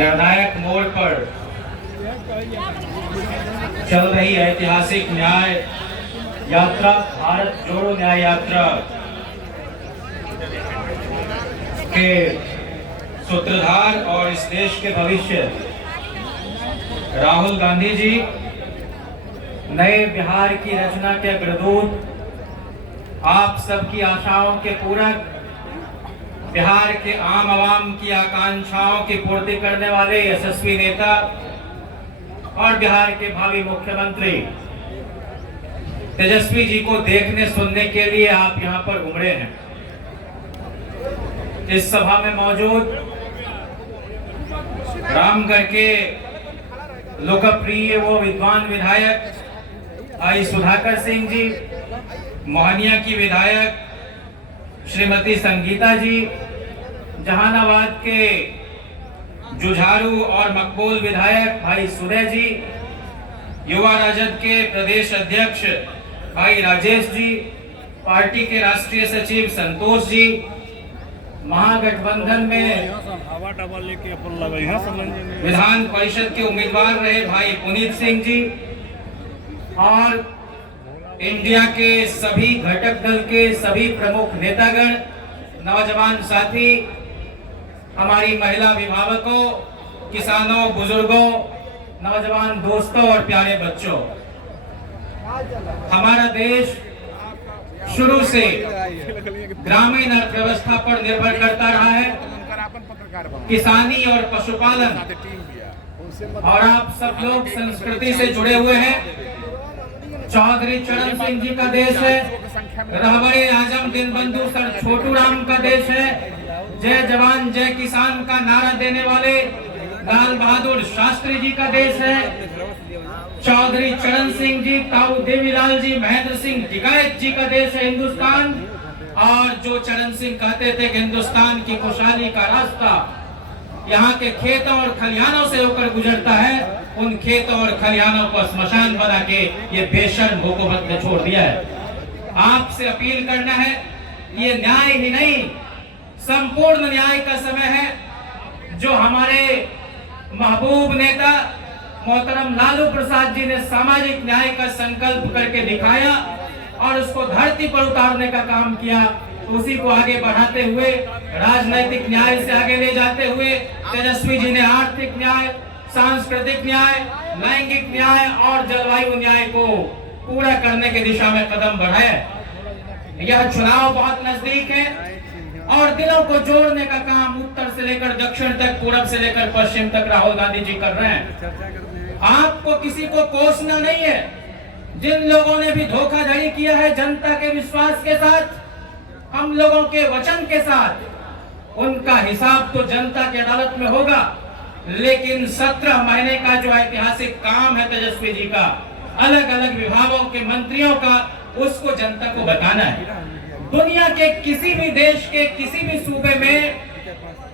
निर्णायक मोड़ पर चल रही ऐतिहासिक न्याय यात्रा भारत जोड़ो न्याय यात्रा के सूत्रधार और इस देश के भविष्य राहुल गांधी जी नए बिहार की रचना के अग्रदूत, आप सबकी आशाओं के पूरक, बिहार के आम आवाम की आकांक्षाओं की पूर्ति करने वाले यशस्वी नेता और बिहार के भावी मुख्यमंत्री तेजस्वी जी को देखने सुनने के लिए आप यहां पर उमड़े हैं। इस सभा में मौजूद रामगढ़ के लोकप्रिय वो विद्वान विधायक आई सुधाकर सिंह जी, मोहनिया की विधायक श्रीमती संगीता जी, जहानाबाद के जुझारू और मकबूल विधायक भाई सुदय जी, युवा राजद के प्रदेश अध्यक्ष भाई राजेश जी, पार्टी के राष्ट्रीय सचिव संतोष जी, महागठबंधन में विधान परिषद के उम्मीदवार रहे भाई पुनीत सिंह जी और इंडिया के सभी घटक दल के सभी प्रमुख नेतागण, नौजवान साथी, हमारी महिला अभिभावकों, किसानों, बुजुर्गों, नौजवान दोस्तों और प्यारे बच्चों, हमारा देश शुरू से ग्रामीण अर्थव्यवस्था पर निर्भर करता रहा है, किसानी और पशुपालन, और आप सब लोग संस्कृति से जुड़े हुए हैं। चौधरी चरण सिंह जी का देश है, रहबरे आजम दीनबंधु सर छोटू राम का देश है, जय जवान जय किसान का नारा देने वाले लाल बहादुर शास्त्री जी का देश है, चौधरी चरण सिंह जी, ताऊ देवीलाल जी, महेंद्र सिंह टिकायत जी का देश है हिंदुस्तान। और जो चरण सिंह कहते थे कि हिंदुस्तान की खुशहाली का रास्ता यहाँ के खेतों और खलिहानों से होकर गुजरता है, उन खेतों और खलिहानों को स्मशान बना के ये बेशर्म हुकूमत ने छोड़ दिया है। आपसे अपील करना है, ये न्याय ही नहीं, संपूर्ण न्याय का समय है। जो हमारे महबूब नेता मोहतरम लालू प्रसाद जी ने सामाजिक न्याय का संकल्प करके दिखाया और उसको धरती पर उतारने का काम किया, उसी को आगे बढ़ाते हुए, राजनीतिक न्याय से आगे ले जाते हुए तेजस्वी जी ने आर्थिक न्याय, सांस्कृतिक न्याय, लैंगिक न्याय और जलवायु न्याय को पूरा करने की दिशा में कदम बढ़ाया। यह चुनाव बहुत नजदीक है और दिलों को जोड़ने का काम उत्तर से लेकर दक्षिण तक, पूरब से लेकर पश्चिम तक राहुल गांधी जी कर रहे हैं। आपको किसी को कोसना नहीं है। जिन लोगों ने भी धोखाधड़ी किया है जनता के विश्वास के साथ, हम लोगों के वचन के साथ, उनका हिसाब तो जनता की अदालत में होगा। लेकिन 17 महीने का जो ऐतिहासिक काम है तेजस्वी जी का, अलग अलग विभागों के मंत्रियों का, उसको जनता को बताना है। दुनिया के किसी भी देश के किसी भी सूबे में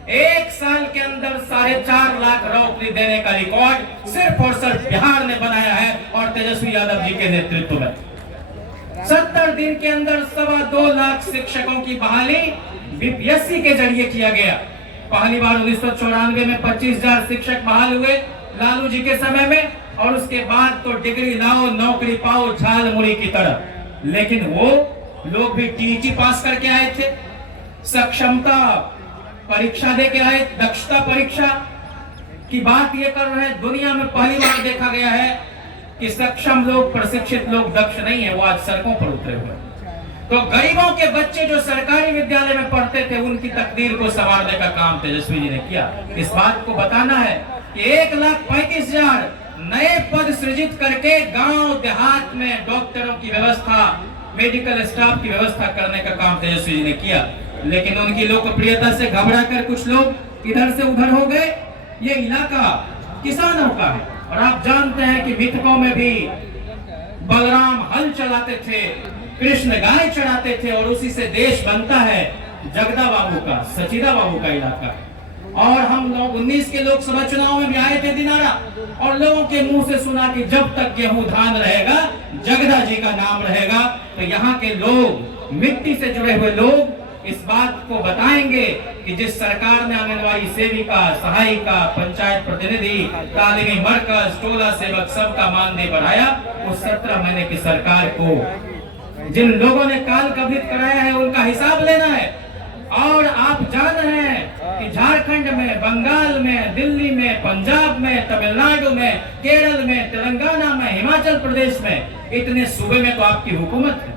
एक साल के अंदर 4.5 लाख नौकरी देने का रिकॉर्ड सिर्फ और सिर्फ बिहार ने बनाया है और तेजस्वी यादव जी के नेतृत्व में 70 दिन के अंदर 2.25 लाख शिक्षकों की बहाली बीपीएससी के जरिए किया गया। पहली बार 1994 में 25,000 शिक्षक बहाल हुए लालू जी के समय में, और उसके बाद तो डिग्री लाओ नौकरी पाओ झाल मुड़ी की तरह। लेकिन वो लोग भी टीईटी पास करके आए थे, सक्षमता परीक्षा दे के आए, दक्षता परीक्षा की बात ये कर रहे हैं। दुनिया में पहली बार देखा गया है कि सक्षम लोग, प्रशिक्षित लोग दक्ष नहीं है, वो आज सड़कों पर उतरे हुए। तो गरीबों के बच्चे जो सरकारी विद्यालय में पढ़ते थे, उनकी तकदीर को संवारने का काम तेजस्वी जी ने किया। इस बात को बताना है कि 1,35,000 नए पद सृजित करके गांव देहात में डॉक्टरों की व्यवस्था, मेडिकल स्टाफ की व्यवस्था करने का काम तेजस्वी जी ने किया। लेकिन उनकी लोकप्रियता से घबरा कर कुछ लोग इधर से उधर हो गए। ये इलाका किसानों का है और आप जानते हैं कि मिथकों में भी बलराम हल चलाते थे, कृष्ण गाय चढ़ाते थे, और उसी से देश बनता है। जगदा बाबू का, सचिदा बाबू का इलाका। और हम लोग 19 के लोकसभा चुनाव में भी आए थे दिनारा, और लोगों के मुंह से सुना कि जब तक गेहूं धान रहेगा जगदा जी का नाम रहेगा। तो यहाँ के लोग, मिट्टी से जुड़े हुए लोग इस बात को बताएंगे कि जिस सरकार ने आंगनबाड़ी सेविका, सहायिका, पंचायत प्रतिनिधि, तालीमी मरकज, टोला सेवक सबका मानदेय बढ़ाया, उस 17 महीने की सरकार को जिन लोगों ने काल कब्जित कराया है उनका हिसाब लेना है। और आप जान रहे हैं कि झारखंड में, बंगाल में, दिल्ली में, पंजाब में, तमिलनाडु में, केरल में, तेलंगाना में, हिमाचल प्रदेश में, इतने सूबे में तो आपकी हुकूमत है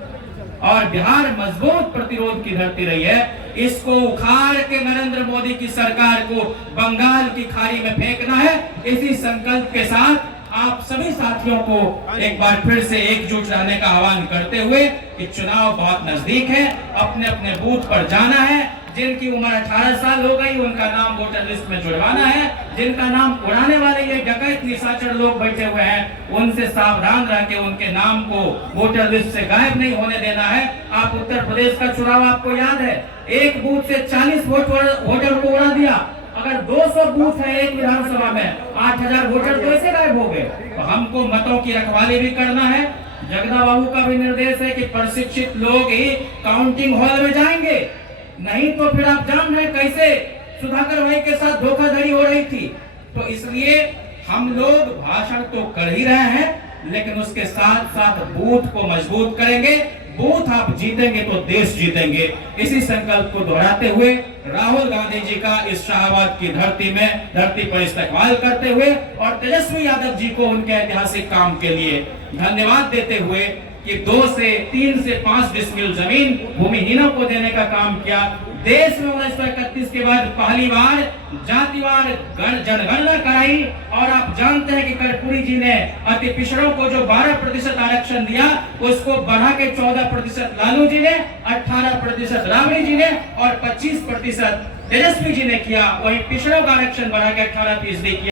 और बिहार मजबूत प्रतिरोध की धरती रही है। इसको उखाड़ के नरेंद्र मोदी की सरकार को बंगाल की खाड़ी में फेंकना है। इसी संकल्प के साथ आप सभी साथियों को एक बार फिर से एकजुट रहने का आह्वान करते हुए कि चुनाव बहुत नजदीक है, अपने अपने बूथ पर जाना है। जिनकी उम्र 18 साल हो गई उनका नाम वोटर लिस्ट में जुड़वाना है। जिनका नाम उड़ाने वाले ये डकैत निशाचर लोग बैठे हुए हैं उनसे सावधान रह के उनके नाम को वोटर लिस्ट से गायब नहीं होने देना है। आप उत्तर प्रदेश का चुनाव आपको याद है, एक बूथ से 40 वोटर को उड़ा दिया। अगर 200 बूथ है एक विधानसभा में, 8000 वोटर तो ऐसे गायब हो गए। तो हमको मतों की रखवाली भी करना है। जगदा बाबू का भी निर्देश है कि प्रशिक्षित लोग ही काउंटिंग हॉल में जाएंगे, नहीं तो फिर आप जान रहे कैसे सुधाकर भाई के साथ धोखाधड़ी हो रही थी। तो इसलिए हम लोग भाषण तो कर ही रहे हैं, लेकिन उसके साथ साथ बूथ को मजबूत करेंगे। बूथ आप जीतेंगे तो देश जीतेंगे। इसी संकल्प को दोहराते हुए राहुल गांधी जी का इस शाहबाद की धरती पर इस्तेमाल करते हुए और तेजस्वी यादव जी को उनके ऐतिहासिक काम के लिए धन्यवाद देते हुए कि 3 से 5 डिसमिल जमीन भूमिहीनों को देने का काम किया। देश में 1931 के बाद पहली बार जातिवार जनगणना कराई और आप जानते हैं कि कर्पूरी जी ने अति पिछड़ों को जो 12% आरक्षण दिया उसको बढ़ा के 14% लालू जी ने, 18% राबड़ी जी ने और 25% तेजस्वी जी ने किया। वही पिछड़ों का आरक्षण बढ़ा के 18% किया।